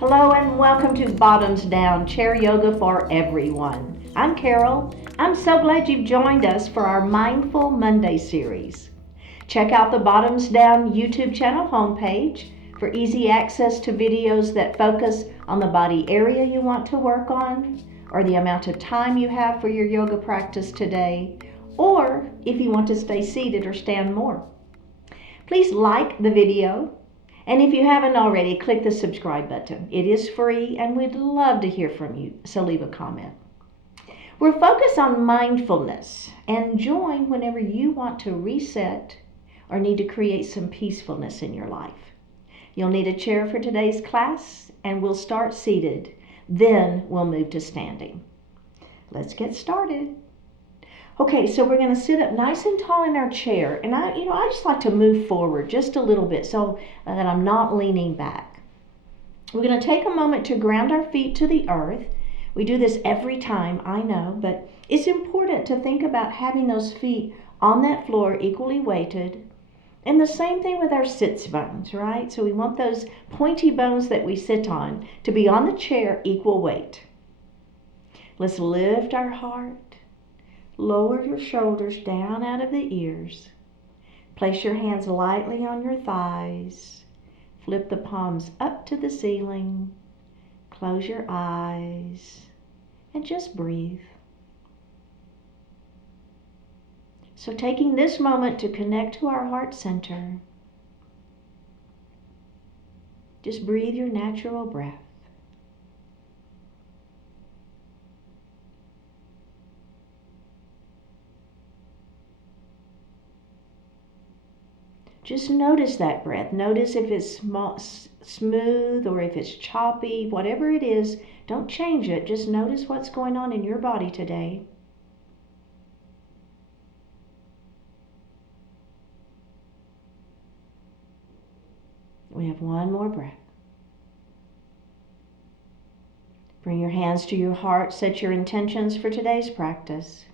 Hello and welcome to Bottoms Down Chair Yoga for Everyone. I'm Carol. I'm so glad you've joined us for our Mindful Monday series. Check out the Bottoms Down YouTube channel homepage for easy access to videos that focus on the body area you want to work on, or the amount of time you have for your yoga practice today, or if you want to stay seated or stand more. Please like the video. And if you haven't already, click the subscribe button. It is free and we'd love to hear from you, so leave a comment. We're focused on mindfulness, and join whenever you want to reset or need to create some peacefulness in your life. You'll need a chair for today's class, and we'll start seated. Then we'll move to standing. Let's get started. Okay, so we're going to sit up nice and tall in our chair, and I just like to move forward just a little bit so that I'm not leaning back. We're going to take a moment to ground our feet to the earth. We do this every time, I know, but it's important to think about having those feet on that floor equally weighted. And the same thing with our sits bones, right? So we want those pointy bones that we sit on to be on the chair equal weight. Let's lift our heart. Lower your shoulders down out of the ears. Place your hands lightly on your thighs. Flip the palms up to the ceiling. Close your eyes and just breathe. So taking this moment to connect to our heart center, just breathe your natural breath. Just notice that breath. Notice if it's smooth or if it's choppy, whatever it is, don't change it. Just notice what's going on in your body today. We have one more breath. Bring your hands to your heart. Set your intentions for today's practice.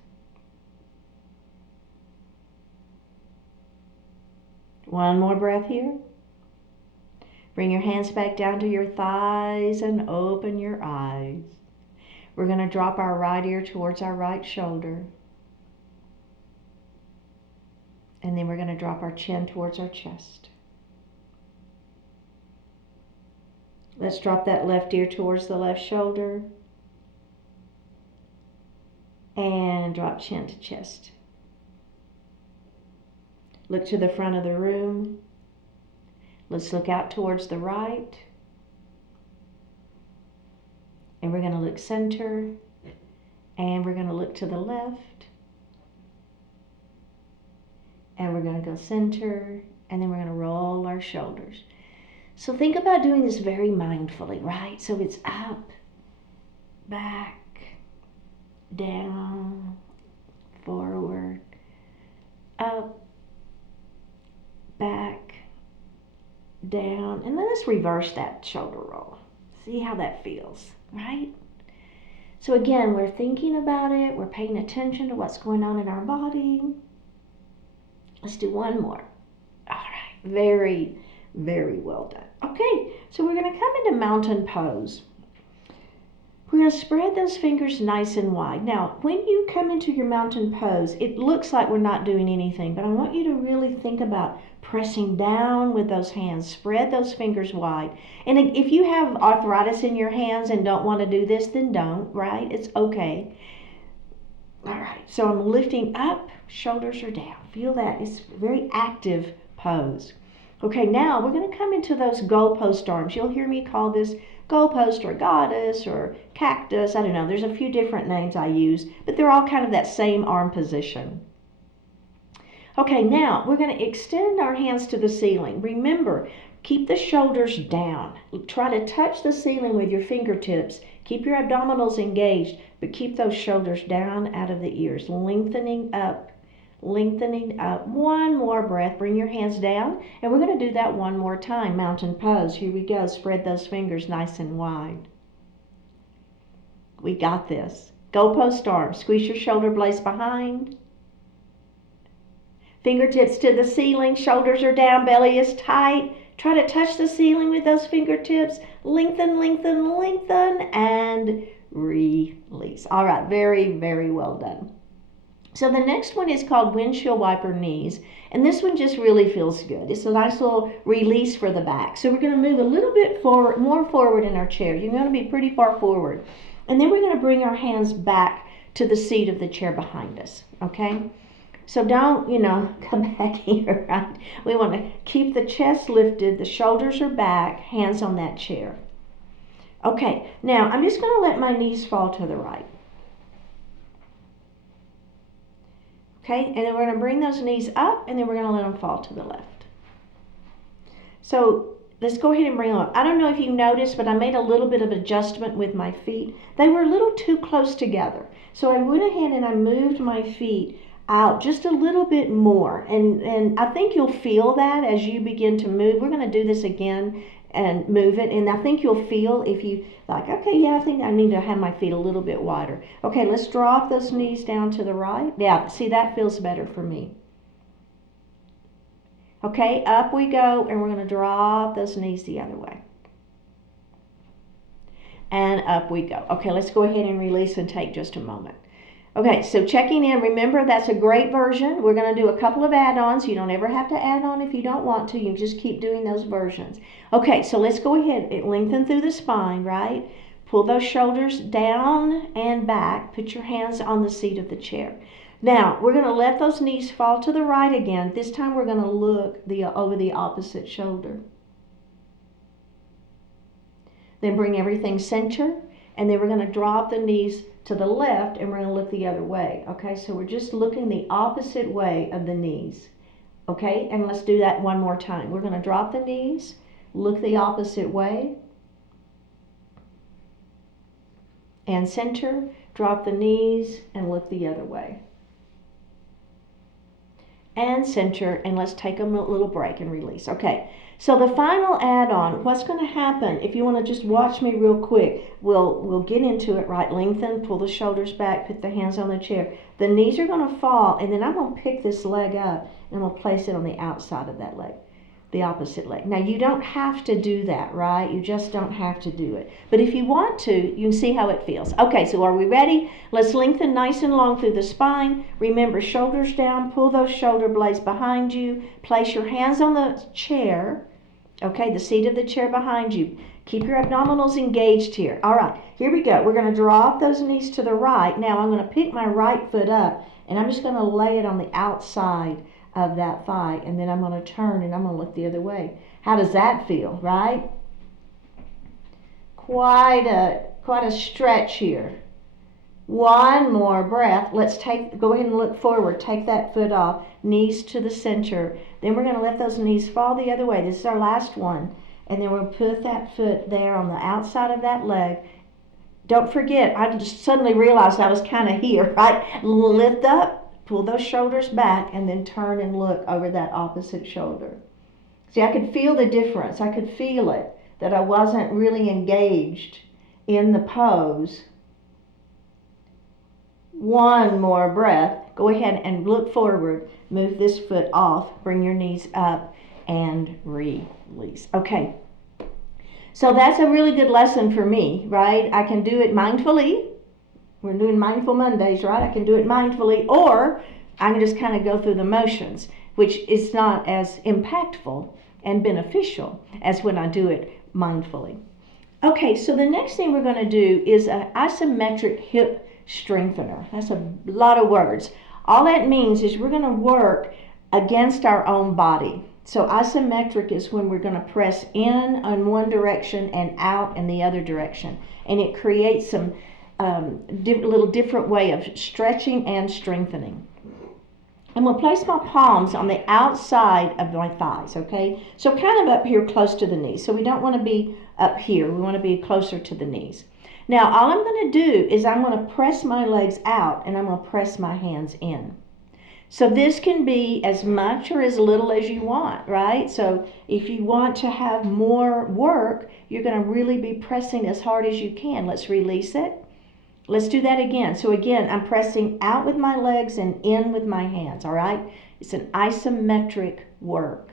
One more breath here. Bring your hands back down to your thighs and open your eyes. We're going to drop our right ear towards our right shoulder. And then we're going to drop our chin towards our chest. Let's drop that left ear towards the left shoulder. And drop chin to chest. Look to the front of the room. Let's look out towards the right. And we're going to look center. And we're going to look to the left. And we're going to go center. And then we're going to roll our shoulders. So think about doing this very mindfully, right? So it's up, back, down, forward, up, back, down, and then let's reverse that shoulder roll. See how that feels, right? So again, we're thinking about it, we're paying attention to what's going on in our body. Let's do one more. All right, very, very well done. Okay, so we're going to come into mountain pose. We're going to spread those fingers nice and wide. Now, when you come into your mountain pose, it looks like we're not doing anything, but I want you to really think about pressing down with those hands. Spread those fingers wide. And if you have arthritis in your hands and don't want to do this, then don't, right? It's okay. All right, so I'm lifting up, shoulders are down. Feel that. It's a very active pose. Okay, now we're going to come into those goalpost arms. You'll hear me call this goalpost or goddess or cactus. I don't know. There's a few different names I use, but they're all kind of that same arm position. Okay, now we're going to extend our hands to the ceiling. Remember, keep the shoulders down. Try to touch the ceiling with your fingertips. Keep your abdominals engaged, but keep those shoulders down out of the ears, lengthening up. Lengthening up. One more breath. Bring your hands down, and we're going to do that one more time. Mountain pose. Here we go. Spread those fingers nice and wide. We got this. Goalpost arms. Squeeze your shoulder blades behind. Fingertips to the ceiling. Shoulders are down. Belly is tight. Try to touch the ceiling with those fingertips. Lengthen, lengthen, lengthen, and release. All right, very, very well done. So the next one is called windshield wiper knees, and this one just really feels good. It's a nice little release for the back. So we're going to move a little bit forward, more forward in our chair. You're going to be pretty far forward. And then we're going to bring our hands back to the seat of the chair behind us, okay? So don't, come back here, right? We want to keep the chest lifted, the shoulders are back, hands on that chair. Okay, now I'm just going to let my knees fall to the right. Okay, and then we're going to bring those knees up, and then we're going to let them fall to the left. So let's go ahead and bring them up. I don't know if you noticed, but I made a little bit of adjustment with my feet. They were a little too close together. So I went ahead and I moved my feet out just a little bit more. And I think you'll feel that as you begin to move. We're going to do this again and move it. And I think you'll feel if you like, okay, yeah, I think I need to have my feet a little bit wider. Okay, let's drop those knees down to the right. Yeah, see, that feels better for me. Okay, up we go, and we're going to drop those knees the other way. And up we go. Okay, let's go ahead and release and take just a moment. Okay, so checking in, remember that's a great version. We're going to do a couple of add-ons. You don't ever have to add on if you don't want to. You can just keep doing those versions. Okay, so let's go ahead and lengthen through the spine, right? Pull those shoulders down and back. Put your hands on the seat of the chair. Now, we're going to let those knees fall to the right again. This time we're going to look over the opposite shoulder. Then bring everything center, and then we're going to drop the knees to the left, and we're going to look the other way. Okay, so we're just looking the opposite way of the knees. Okay, and let's do that one more time. We're going to drop the knees, look the opposite way, and center, drop the knees, and look the other way. And center, and let's take a little break and release. Okay, so the final add-on, what's going to happen, if you want to just watch me real quick, we'll get into it, right? Lengthen, pull the shoulders back, put the hands on the chair. The knees are going to fall, and then I'm going to pick this leg up, and I'm going to place it on the outside of that leg, the opposite leg. Now, you don't have to do that, right? You just don't have to do it. But if you want to, you can see how it feels. Okay, so are we ready? Let's lengthen nice and long through the spine. Remember, shoulders down, pull those shoulder blades behind you. Place your hands on the chair, okay, the seat of the chair behind you. Keep your abdominals engaged here. All right, here we go. We're going to drop those knees to the right. Now, I'm going to pick my right foot up, and I'm just going to lay it on the outside of that thigh, and then I'm going to turn and I'm going to look the other way. How does that feel, right? Quite a stretch here. One more breath. Let's go ahead and look forward. Take that foot off, knees to the center. Then we're going to let those knees fall the other way. This is our last one. And then we'll put that foot there on the outside of that leg. Don't forget, I just suddenly realized I was kind of here, right? Lift up. Pull those shoulders back, and then turn and look over that opposite shoulder. See, I could feel the difference. I could feel it, that I wasn't really engaged in the pose. One more breath. Go ahead and look forward. Move this foot off. Bring your knees up and release. Okay. So that's a really good lesson for me, right? I can do it mindfully. We're doing Mindful Mondays, right? I can do it mindfully, or I can just kind of go through the motions, which is not as impactful and beneficial as when I do it mindfully. Okay, so the next thing we're going to do is an isometric hip strengthener. That's a lot of words. All that means is we're going to work against our own body. So isometric is when we're going to press in one direction and out in the other direction. And it creates some little different way of stretching and strengthening. I'm going to place my palms on the outside of my thighs, okay? So kind of up here close to the knees. So we don't want to be up here. We want to be closer to the knees. Now, all I'm going to do is I'm going to press my legs out, and I'm going to press my hands in. So this can be as much or as little as you want, right? So if you want to have more work, you're going to really be pressing as hard as you can. Let's release it. Let's do that again. So again, I'm pressing out with my legs and in with my hands, all right? It's an isometric work.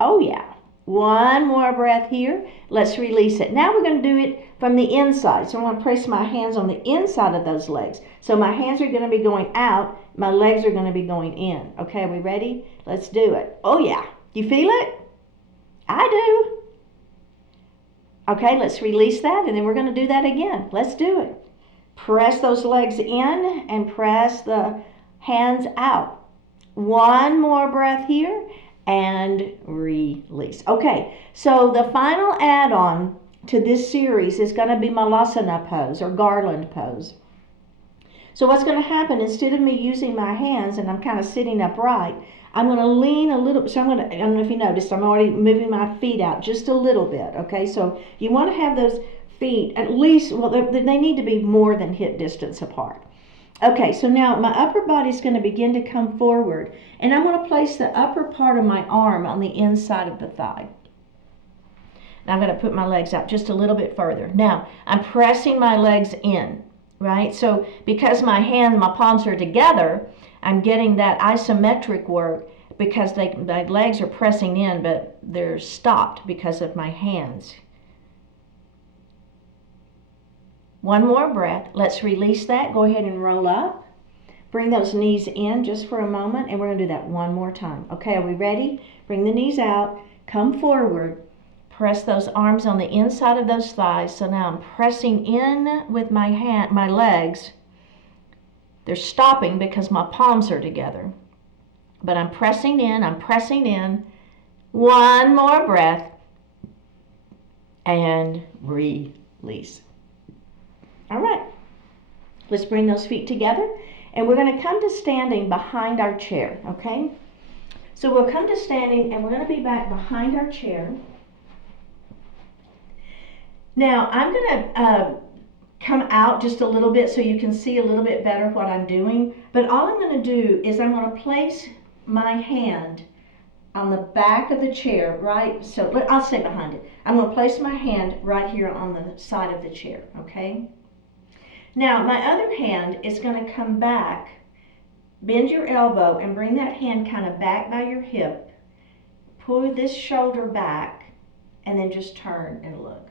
Oh yeah. One more breath here. Let's release it. Now we're going to do it from the inside. So I'm going to place my hands on the inside of those legs. So my hands are going to be going out. My legs are going to be going in. Okay, are we ready? Let's do it. Oh yeah. You feel it? I do. Okay, let's release that and then we're going to do that again. Let's do it. Press those legs in and press the hands out. One more breath here and release. Okay, so the final add-on to this series is going to be malasana pose or garland pose. So what's going to happen, instead of me using my hands and I'm kind of sitting upright, I'm going to lean a little. So I don't know if you noticed, I'm already moving my feet out just a little bit. Okay, so you want to have those feet at least, well, they need to be more than hip distance apart. Okay, so now my upper body is going to begin to come forward, and I'm going to place the upper part of my arm on the inside of the thigh. Now I'm going to put my legs out just a little bit further. Now I'm pressing my legs in, right? So because my palms are together, I'm getting that isometric work because my legs are pressing in, but they're stopped because of my hands. One more breath. Let's release that. Go ahead and roll up. Bring those knees in just for a moment, and we're going to do that one more time. Okay, are we ready? Bring the knees out. Come forward. Press those arms on the inside of those thighs. So now I'm pressing in with my legs. They're stopping because my palms are together. But I'm pressing in. I'm pressing in. One more breath. And release. All right, let's bring those feet together and we're going to come to standing behind our chair, okay? So we'll come to standing and we're going to be back behind our chair. Now I'm going to come out just a little bit so you can see a little bit better what I'm doing, but all I'm going to do is I'm going to place my hand on the back of the chair, right? So I'll stay behind it. I'm going to place my hand right here on the side of the chair, okay? Now, my other hand is going to come back, bend your elbow and bring that hand kind of back by your hip. Pull this shoulder back and then just turn and look.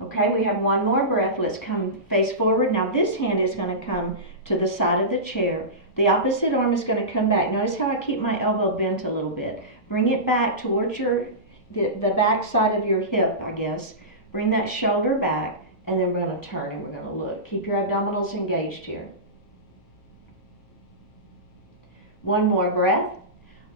Okay, we have one more breath. Let's come face forward. Now this hand is going to come to the side of the chair. The opposite arm is going to come back. Notice how I keep my elbow bent a little bit. Bring it back towards the back side of your hip, I guess. Bring that shoulder back, and then we're going to turn and we're going to look. Keep your abdominals engaged here. One more breath.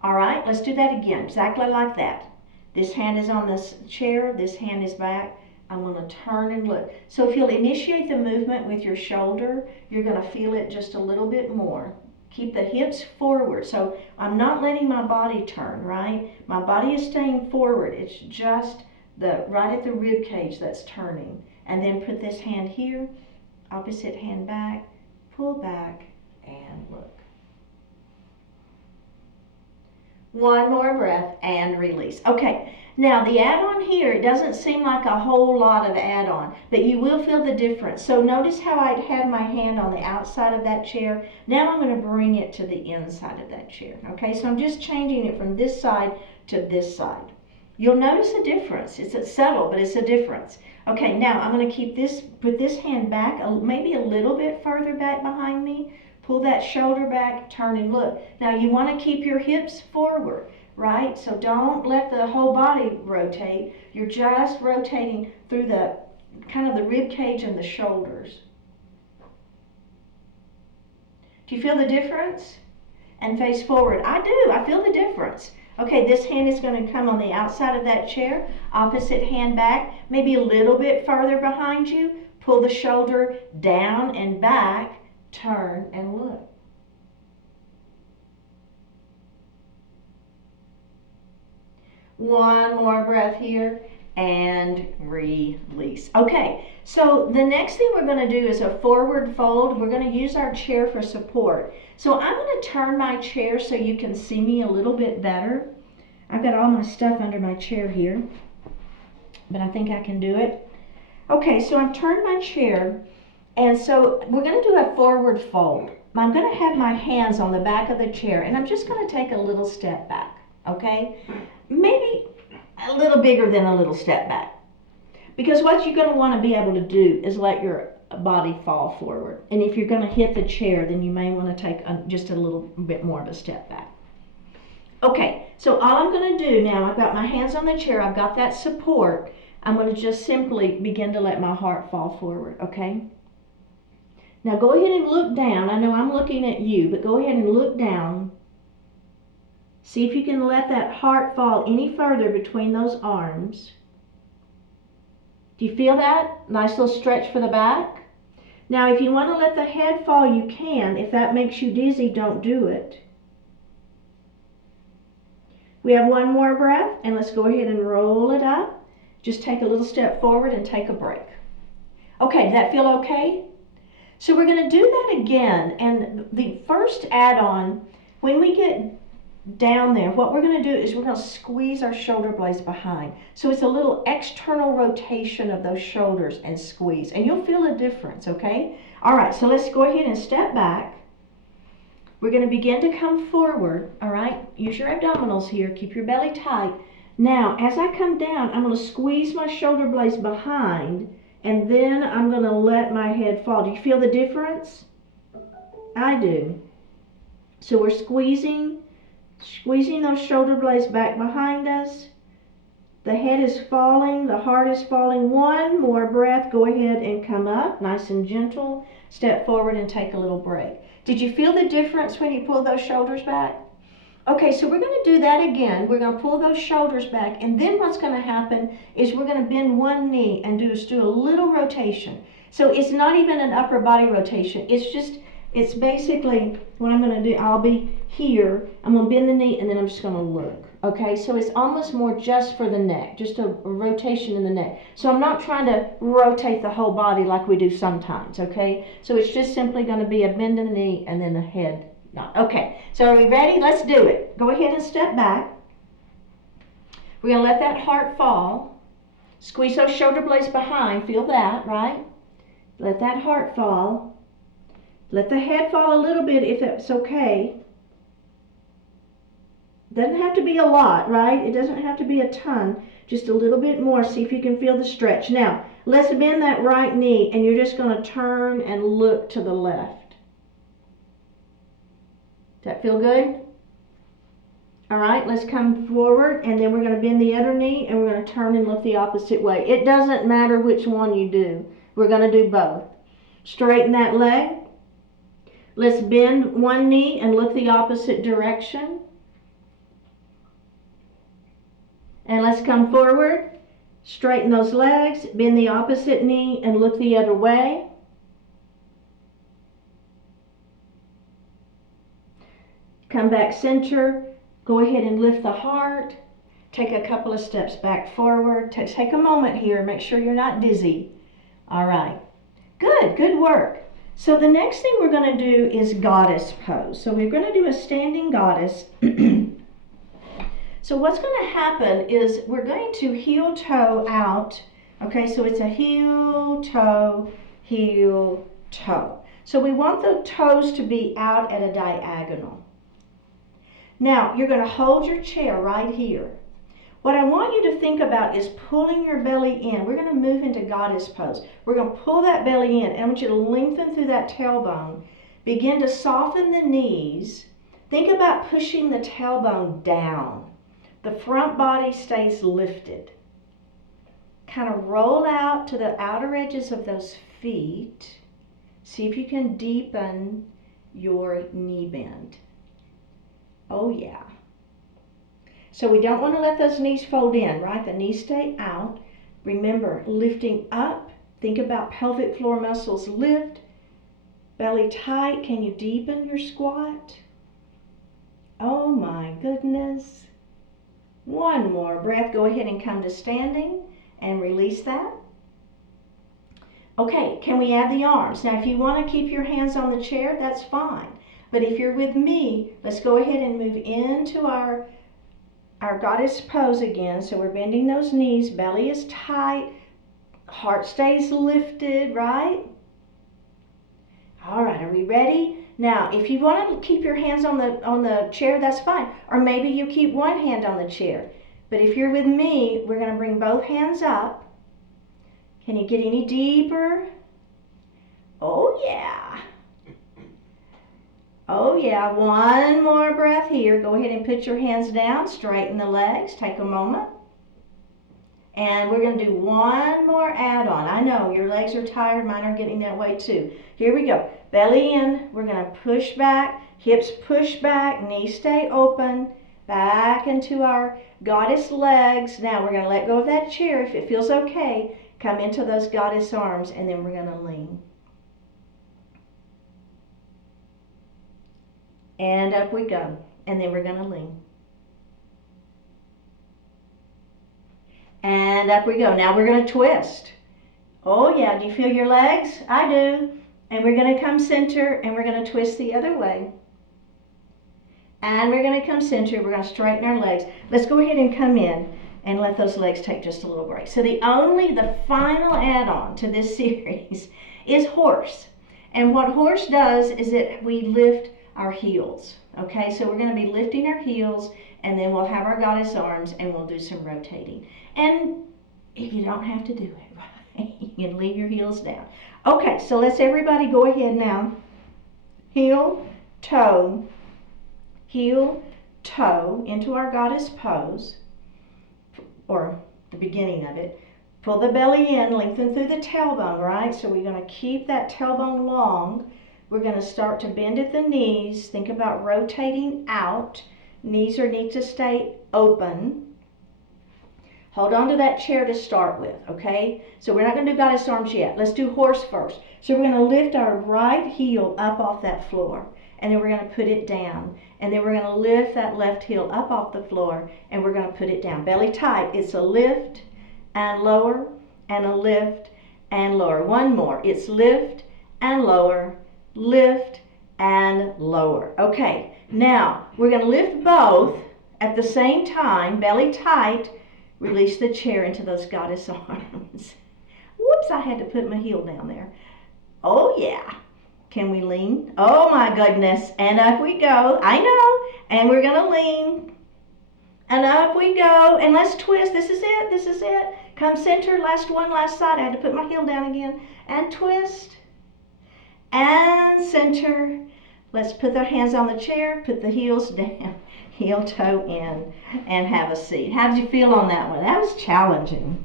All right, let's do that again, exactly like that. This hand is on this chair, this hand is back. I'm going to turn and look. So if you'll initiate the movement with your shoulder, you're going to feel it just a little bit more. Keep the hips forward. So I'm not letting my body turn, right? My body is staying forward. It's just right at the rib cage that's turning. And then put this hand here, opposite hand back, pull back, and look. One more breath and release. Okay, now the add-on here, it doesn't seem like a whole lot of add-on, but you will feel the difference. So notice how I had my hand on the outside of that chair. Now I'm going to bring it to the inside of that chair. Okay, so I'm just changing it from this side to this side. You'll notice a difference. It's subtle, but it's a difference. Okay, now I'm going to put this hand back, maybe a little bit further back behind me. Pull that shoulder back, turn and look. Now you want to keep your hips forward, right? So don't let the whole body rotate. You're just rotating through the kind of the rib cage and the shoulders. Do you feel the difference? And face forward. I do. I feel the difference. Okay, this hand is going to come on the outside of that chair. Opposite hand back, maybe a little bit further behind you. Pull the shoulder down and back. Turn and look. One more breath here and release. Okay, so the next thing we're going to do is a forward fold. We're going to use our chair for support. So I'm going to turn my chair so you can see me a little bit better. I've got all my stuff under my chair here, but I think I can do it. Okay, so I've turned my chair. And so we're going to do a forward fold. I'm going to have my hands on the back of the chair, and I'm just going to take a little step back, okay? Maybe a little bigger than a little step back. Because what you're going to want to be able to do is let your body fall forward. And if you're going to hit the chair, then you may want to take just a little bit more of a step back. Okay, so all I'm going to do now, I've got my hands on the chair, I've got that support. I'm going to just simply begin to let my heart fall forward, okay? Now go ahead and look down. I know I'm looking at you, but go ahead and look down. See if you can let that heart fall any further between those arms. Do you feel that? Nice little stretch for the back. Now if you want to let the head fall, you can. If that makes you dizzy, don't do it. We have one more breath, and let's go ahead and roll it up. Just take a little step forward and take a break. Okay, does that feel okay? So we're going to do that again, and the first add-on, when we get down there, what we're going to do is we're going to squeeze our shoulder blades behind. So it's a little external rotation of those shoulders and squeeze, and you'll feel a difference, okay? All right, so let's go ahead and step back. We're going to begin to come forward, all right? Use your abdominals here, keep your belly tight. Now, as I come down, I'm going to squeeze my shoulder blades behind, and then I'm going to let my head fall. Do you feel the difference? I do. So we're squeezing those shoulder blades back behind us. The head is falling, the heart is falling. One more breath. Go ahead and come up, nice and gentle. Step forward and take a little break. Did you feel the difference when you pull those shoulders back? Okay, so we're going to do that again. We're going to pull those shoulders back, and then what's going to happen is we're going to bend one knee and do a little rotation. So it's not even an upper body rotation. It's basically what I'm going to do. I'll be here. I'm going to bend the knee, and then I'm just going to look. Okay, so it's almost more just for the neck, just a rotation in the neck. So I'm not trying to rotate the whole body like we do sometimes, okay? So it's just simply going to be a bend in the knee and then the head. Okay, so are we ready? Let's do it. Go ahead and step back. We're going to let that heart fall. Squeeze those shoulder blades behind. Feel that, right? Let that heart fall. Let the head fall a little bit if that's okay. Doesn't have to be a lot, right? It doesn't have to be a ton. Just a little bit more. See if you can feel the stretch. Now, let's bend that right knee, and you're just going to turn and look to the left. Does that feel good? All right, let's come forward, and then we're going to bend the other knee, and we're going to turn and look the opposite way. It doesn't matter which one you do. We're going to do both. Straighten that leg. Let's bend one knee and look the opposite direction. And let's come forward. Straighten those legs. Bend the opposite knee and look the other way. Come back center. Go ahead and lift the heart. Take a couple of steps back forward. Take a moment here. Make sure you're not dizzy. All right. Good work. So the next thing we're going to do is goddess pose. So we're going to do a standing goddess. So what's going to happen is we're going to heel toe out. Okay, so it's a heel toe, heel toe. So we want the toes to be out at a diagonal. Now, you're going to hold your chair right here. What I want you to think about is pulling your belly in. We're going to move into goddess pose. We're going to pull that belly in, and I want you to lengthen through that tailbone. Begin to soften the knees. Think about pushing the tailbone down. The front body stays lifted. Kind of roll out to the outer edges of those feet. See if you can deepen your knee bend. Oh yeah. So we don't want to let those knees fold in, right? The knees stay out. Remember, lifting up. Think about pelvic floor muscles lift. Belly tight. Can you deepen your squat? Oh my goodness. One more breath. Go ahead and come to standing and release that. Okay, can we add the arms? Now if you want to keep your hands on the chair, that's fine. But if you're with me, let's go ahead and move into our goddess pose again. So we're bending those knees, belly is tight, heart stays lifted, right? All right, are we ready? Now, if you want to keep your hands on the chair, that's fine. Or maybe you keep one hand on the chair. But if you're with me, we're going to bring both hands up. Can you get any deeper? Oh, yeah. Oh, yeah. One more breath here. Go ahead and put your hands down. Straighten the legs. Take a moment. And we're going to do one more add-on. I know your legs are tired. Mine are getting that way too. Here we go. Belly in. We're going to push back. Hips push back. Knees stay open. Back into our goddess legs. Now we're going to let go of that chair if it feels okay. Come into those goddess arms, and then we're going to lean. And up we go. And then we're going to lean. And up we go. Now we're going to twist. Oh yeah, do you feel your legs? I do. And we're going to come center, and we're going to twist the other way. And we're going to come center. We're going to straighten our legs. Let's go ahead and come in and let those legs take just a little break. So the final add-on to this series is horse. And what horse does is that we lift our heels. Okay, so we're going to be lifting our heels, and then we'll have our goddess arms, and we'll do some rotating. And you don't have to do it, right? You can leave your heels down. Okay, so let's everybody go ahead now. Heel, toe into our goddess pose, or the beginning of it. Pull the belly in, lengthen through the tailbone, right? So we're going to keep that tailbone long. We're going to start to bend at the knees. Think about rotating out. Knees need to stay open. Hold on to that chair to start with, okay? So we're not going to do goddess arms yet. Let's do horse first. So we're going to lift our right heel up off that floor, and then we're going to put it down. And then we're going to lift that left heel up off the floor, and we're going to put it down. Belly tight. It's a lift and lower, and a lift and lower. One more. It's lift and lower, lift and lower. Okay, now we're going to lift both at the same time, belly tight. Release the chair into those goddess arms. Whoops, I had to put my heel down there. Oh yeah. Can we lean? Oh my goodness. And up we go. I know. And we're going to lean. And up we go. And let's twist. This is it. This is it. Come center. Last one, last side. I had to put my heel down again. And twist. And center. Let's put our hands on the chair. Put the heels down. Heel toe in. And have a seat. How did you feel on that one? That was challenging.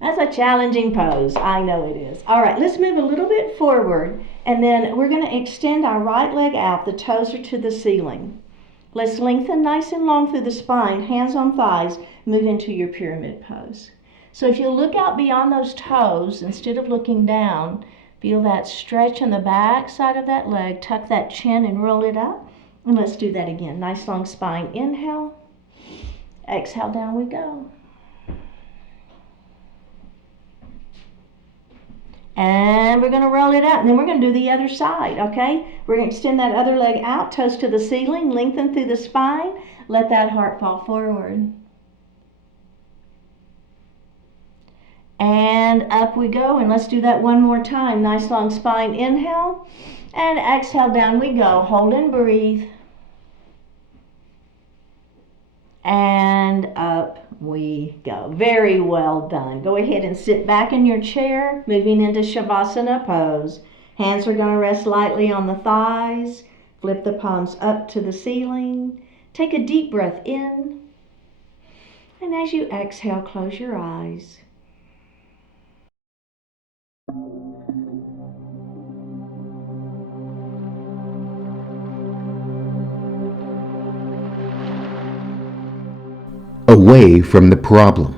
That's a challenging pose. I know it is. All right, let's move a little bit forward, and then we're going to extend our right leg out. The toes are to the ceiling. Let's lengthen nice and long through the spine, hands on thighs, move into your pyramid pose. So if you look out beyond those toes, instead of looking down, feel that stretch in the back side of that leg, tuck that chin and roll it up. And let's do that again. Nice long spine. Inhale. Exhale, down we go. And we're going to roll it out, and then we're going to do the other side, okay? We're going to extend that other leg out, toes to the ceiling, lengthen through the spine. Let that heart fall forward. And up we go, and let's do that one more time. Nice long spine. Inhale, and exhale, down we go. Hold and breathe. And up we go. Very well done. Go ahead and sit back in your chair, moving into Shavasana pose. Hands are going to rest lightly on the thighs. Flip the palms up to the ceiling. Take a deep breath in. And as you exhale, close your eyes. Away from the problem.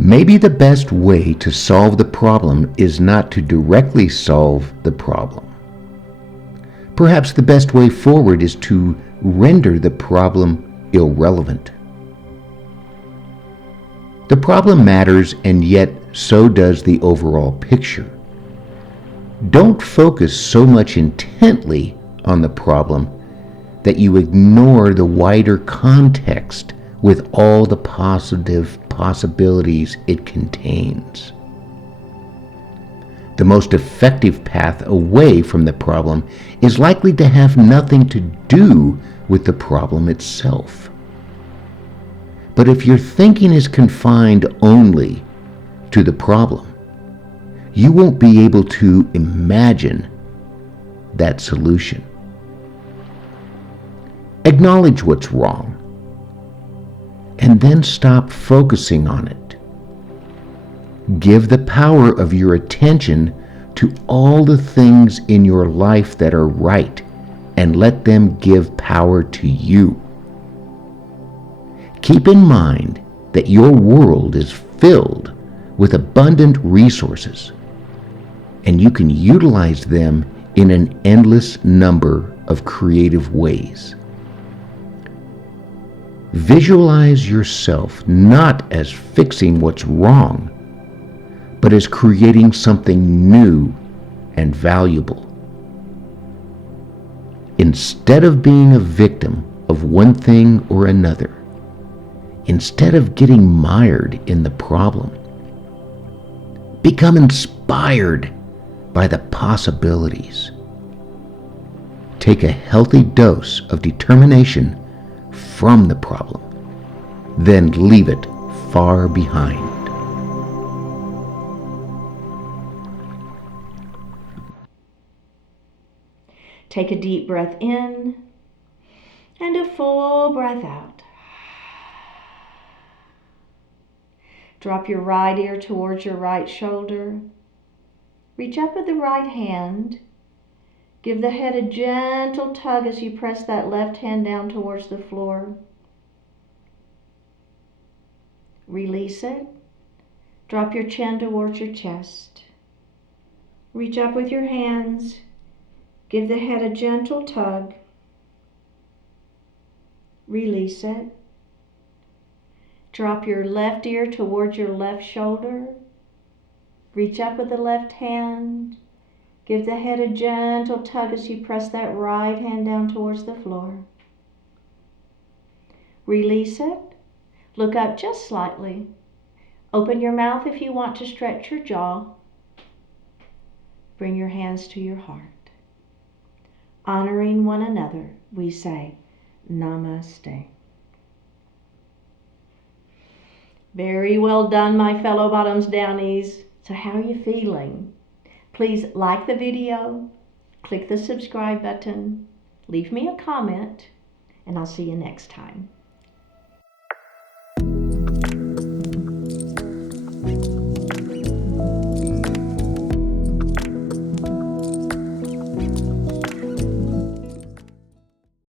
Maybe the best way to solve the problem is not to directly solve the problem. Perhaps the best way forward is to render the problem irrelevant. The problem matters, and yet so does the overall picture. Don't focus so much intently on the problem that you ignore the wider context with all the positive possibilities it contains. The most effective path away from the problem is likely to have nothing to do with the problem itself. But if your thinking is confined only to the problem, you won't be able to imagine that solution. Acknowledge what's wrong, and then stop focusing on it. Give the power of your attention to all the things in your life that are right, and let them give power to you. Keep in mind that your world is filled with abundant resources, and you can utilize them in an endless number of creative ways. Visualize yourself not as fixing what's wrong, but as creating something new and valuable. Instead of being a victim of one thing or another, instead of getting mired in the problem, become inspired by the possibilities. Take a healthy dose of determination from the problem, then leave it far behind. Take a deep breath in and a full breath out. Drop your right ear towards your right shoulder. Reach up with the right hand. Give the head a gentle tug as you press that left hand down towards the floor. Release it. Drop your chin towards your chest. Reach up with your hands. Give the head a gentle tug. Release it. Drop your left ear towards your left shoulder. Reach up with the left hand. Give the head a gentle tug as you press that right hand down towards the floor. Release it. Look up just slightly. Open your mouth if you want to stretch your jaw. Bring your hands to your heart. Honoring one another, we say, Namaste. Very well done, my fellow bottoms downies. So how are you feeling? Please like the video, click the subscribe button, leave me a comment, and I'll see you next time.